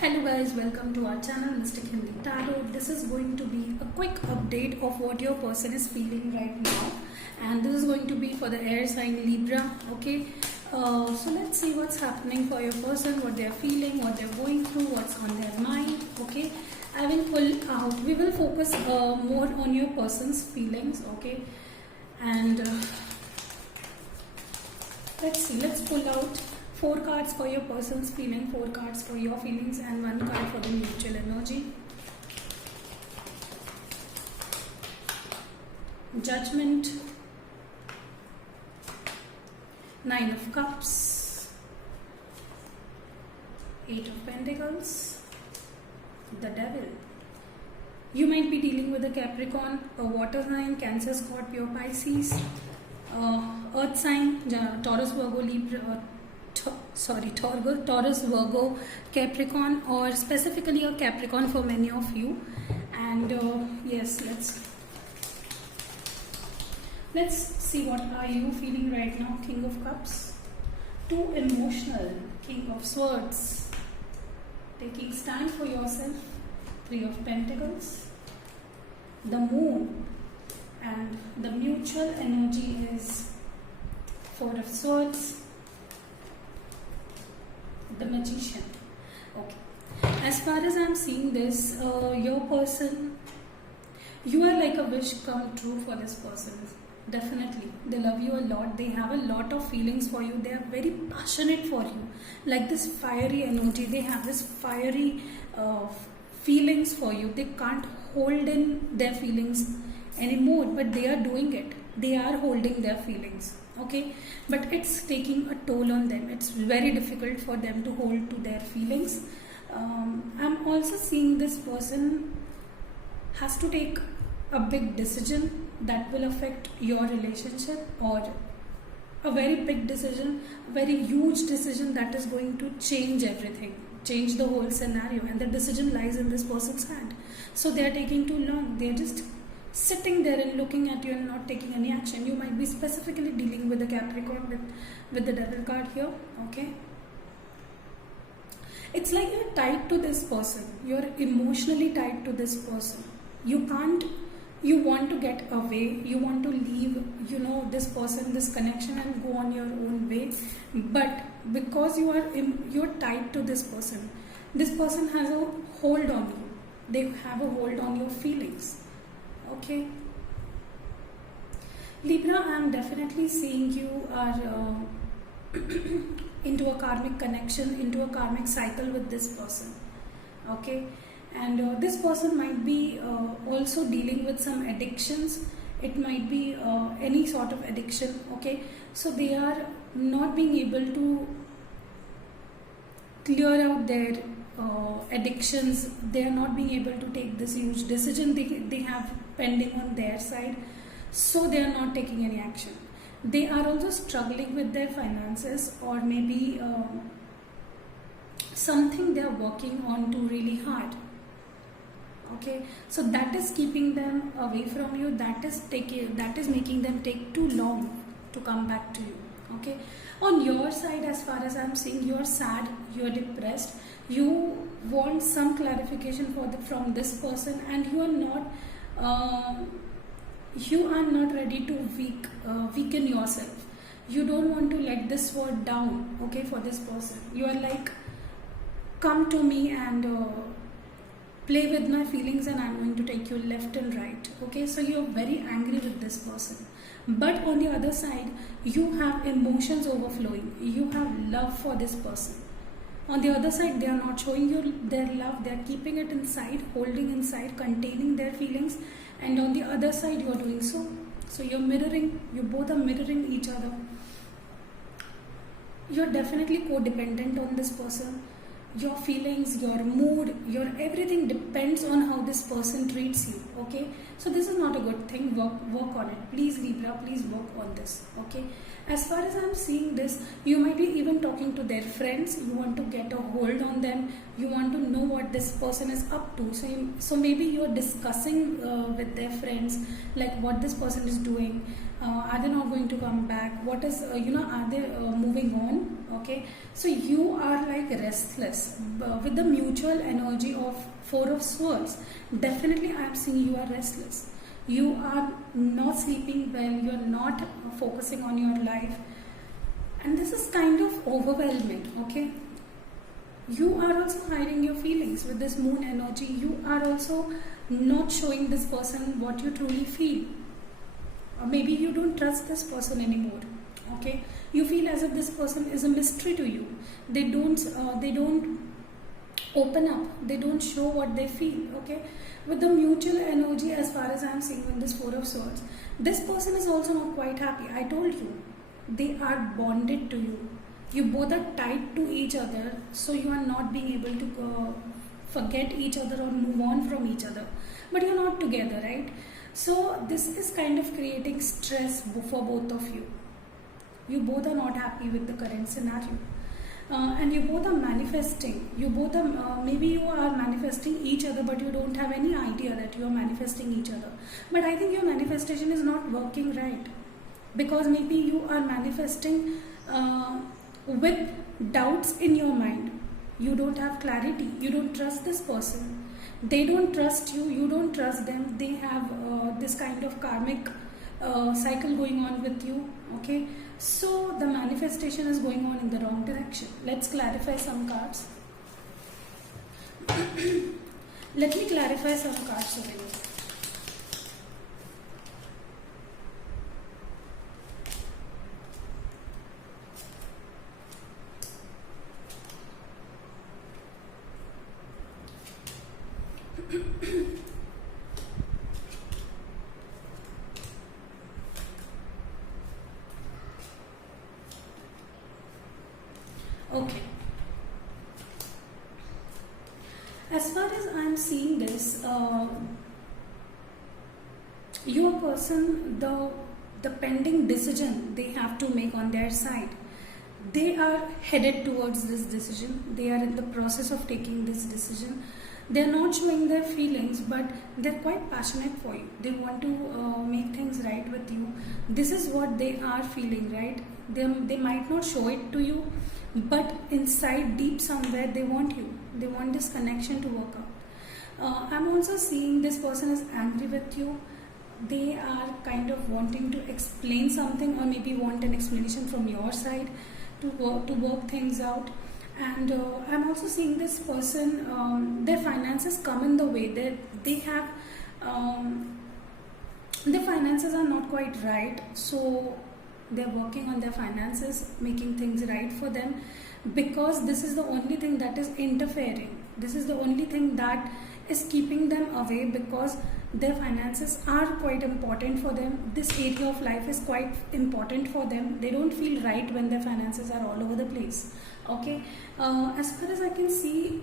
Hello guys, welcome to our channel Mystic Hindi Tarot. This is going to be a quick update of what your person is feeling right now, and this is going to be for the air sign Libra. Okay, so let's see what's happening for your person, what they're feeling, what they're going through, what's on their mind. Okay, I will pull out. We will focus more on your person's feelings. Okay, and let's see. Let's pull out 4 cards for your person's feeling, 4 cards for your feelings, and 1 card for the mutual energy. Judgment, 9 of Cups, 8 of Pentacles, the Devil. You might be dealing with a Capricorn, a water sign, Cancer, Scorpio, Pisces, Earth sign, Taurus, Virgo, Libra, Taurus, Virgo, Capricorn, or specifically a Capricorn for many of you. And yes, let's see what are you feeling right now. King of Cups, too emotional, King of Swords, taking stand for yourself, 3 of Pentacles, the Moon, and the mutual energy is 4 of Swords, the Magician. Okay, as far as I'm seeing this, your person, you are like a wish come true for this person. Definitely, they love you a lot, they have a lot of feelings for you, they are very passionate for you, like this fiery energy, they have this fiery feelings for you. They can't hold in their feelings anymore, but they are doing it, they are holding their feelings. Okay, but it's taking a toll on them. It's very difficult for them to hold to their feelings. I'm also seeing this person has to take a big decision that will affect your relationship, or a very big decision, a very huge decision that is going to change everything, change the whole scenario, and the decision lies in this person's hand. So they are taking too long. They're just sitting there and looking at you and not taking any action. You might be specifically dealing with the Capricorn with the Devil card here. Okay, it's like you're tied to this person, you're emotionally tied to this person. You want to get away, you want to leave, this person, this connection, and go on your own way, but because you're tied to this person has a hold on you, they have a hold on your feelings. Okay, Libra, I'm definitely seeing you are into a karmic connection, into a karmic cycle with this person. Okay, and this person might be also dealing with some addictions. It might be any sort of addiction. Okay, so they are not being able to clear out their addictions. They are not being able to take this huge decision they have pending on their side, so they are not taking any action. They are also struggling with their finances, or maybe something they are working on to really hard. Okay, so that is keeping them away from you, that is making them take too long to come back to you. Okay, on your side, as far as I'm seeing, you're sad, you're depressed, you want some clarification from this person, and you are not ready to weaken yourself. You don't want to let this sword down. Okay, for this person, you are like, come to me and play with my feelings, and I'm going to take you left and right. Okay, so you're very angry with this person, but on the other side, you have emotions overflowing, you have love for this person. On the other side, they are not showing you their love, they are keeping it inside, holding inside, containing their feelings, and on the other side, you are doing so. So you both are mirroring each other. You're definitely codependent on this person. Your feelings, your mood, your everything depends on how this person treats you. Okay, so this is not a good thing. Work on it, please, Libra, please work on this. Okay, as far as I'm seeing this, you might be even talking to their friends. You want to get a hold on them, you want to know what this person is up to. So maybe you're discussing with their friends, like what this person is doing, Are they not going to come back? What is, are they moving on? Okay, so you are like restless with the mutual energy of Four of Swords. Definitely I am seeing you are restless. You are not sleeping well, you are not focusing on your life, and this is kind of overwhelming. Okay, you are also hiding your feelings with this moon energy. You are also not showing this person what you truly feel, or maybe you don't trust this person anymore. Okay, you feel as if this person is a mystery to you. They don't open up, they don't show what they feel. Okay, with the mutual energy, as far as I'm seeing with this Four of Swords, this person is also not quite happy. I told you, they are bonded to you. You both are tied to each other, so you are not being able to forget each other or move on from each other, but you're not together, right? So this is kind of creating stress for both of you. You both are not happy with the current scenario, and you both are manifesting. You both are maybe you are manifesting each other, but you don't have any idea that you are manifesting each other. But I think your manifestation is not working right, because maybe you are manifesting with doubts in your mind. You don't have clarity. You don't trust this person. They don't trust you. You don't trust them. They have this kind of karmic cycle going on with you. Okay, so the manifestation is going on in the wrong direction. Let's clarify some cards. Let me clarify some cards over here. Okay. As far as I'm seeing this, your person, the pending decision they have to make on their side, they are headed towards this decision. They are in the process of taking this decision. They are not showing their feelings, but they're quite passionate for you. They want to make things right with you. This is what they are feeling, right? They might not show it to you, but inside, deep somewhere, they want you. They want this connection to work out. I'm also seeing this person is angry with you. They are kind of wanting to explain something, or maybe want an explanation from your side to work things out. And I'm also seeing this person, their finances come in the way. They have their finances are not quite right, so they're working on their finances, making things right for them, because this is the only thing that is interfering. This is the only thing that is keeping them away, because their finances are quite important for them. This area of life is quite important for them. They don't feel right when their finances are all over the place. Okay, as far as I can see,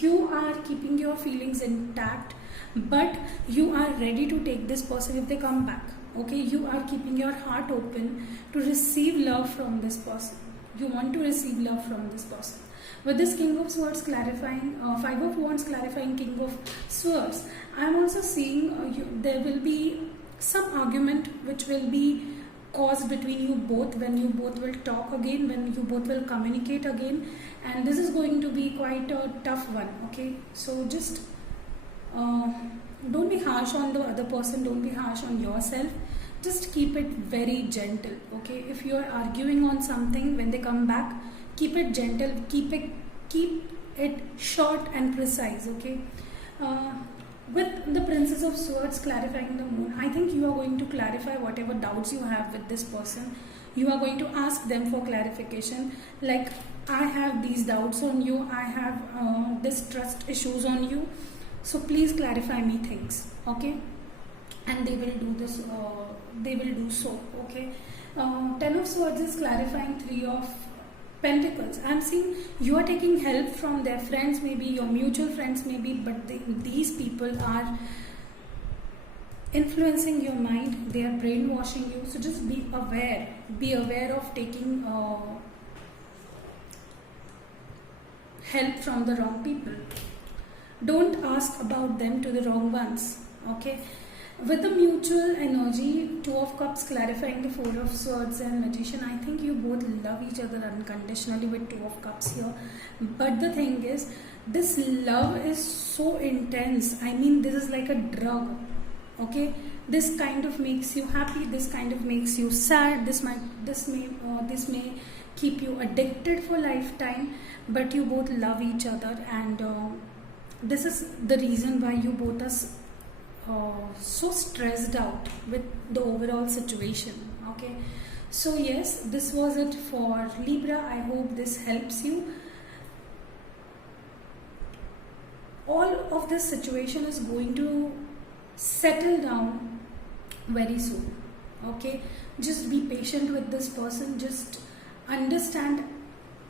you are keeping your feelings intact, but you are ready to take this person if they come back. Okay, you are keeping your heart open to receive love from this person. You want to receive love from this person. With this King of Swords clarifying, Five of Wands clarifying King of Swords, I am also seeing there will be some argument which will be caused between you both, when you both will talk again, when you both will communicate again, and this is going to be quite a tough one. Okay, so just don't be harsh on the other person, don't be harsh on yourself. Just keep it very gentle. Okay, if you are arguing on something, when they come back, keep it gentle, keep it short and precise. Okay, with the Princess of Swords clarifying the Moon, I think you are going to clarify whatever doubts you have with this person. You are going to ask them for clarification, like, I have these doubts on you, I have this trust issues on you, so please clarify me things. Okay, and they will do this, they will do so. Okay, Ten of Swords is clarifying Three of Pentacles. I'm seeing you are taking help from their friends, maybe your mutual friends, maybe, but these people are influencing your mind. They are brainwashing you. So just be aware. Be aware of taking help from the wrong people. Don't ask about them to the wrong ones. Okay. With the mutual energy, Two of Cups clarifying the Four of Swords and Magician, I think you both love each other unconditionally with Two of Cups here. But the thing is, this love is so intense. I mean, this is like a drug. Okay, this kind of makes you happy. This kind of makes you sad. This may keep you addicted for lifetime. But you both love each other, and this is the reason why you both are so stressed out with the overall situation. Okay, so yes, this was it for Libra. I hope this helps you. All of this situation is going to settle down very soon. Okay, just be patient with this person. Just understand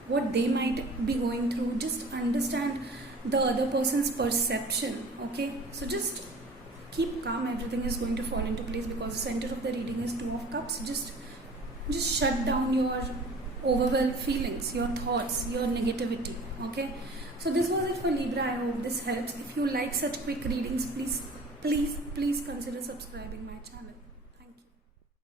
what they might be going through. Just understand the other person's perception. Okay, so just keep calm. Everything is going to fall into place, because the center of the reading is Two of Cups. Just shut down your overwhelmed feelings, your thoughts, your negativity. Okay, so this was it for Libra. I hope this helps. If you like such quick readings, please consider subscribing my channel.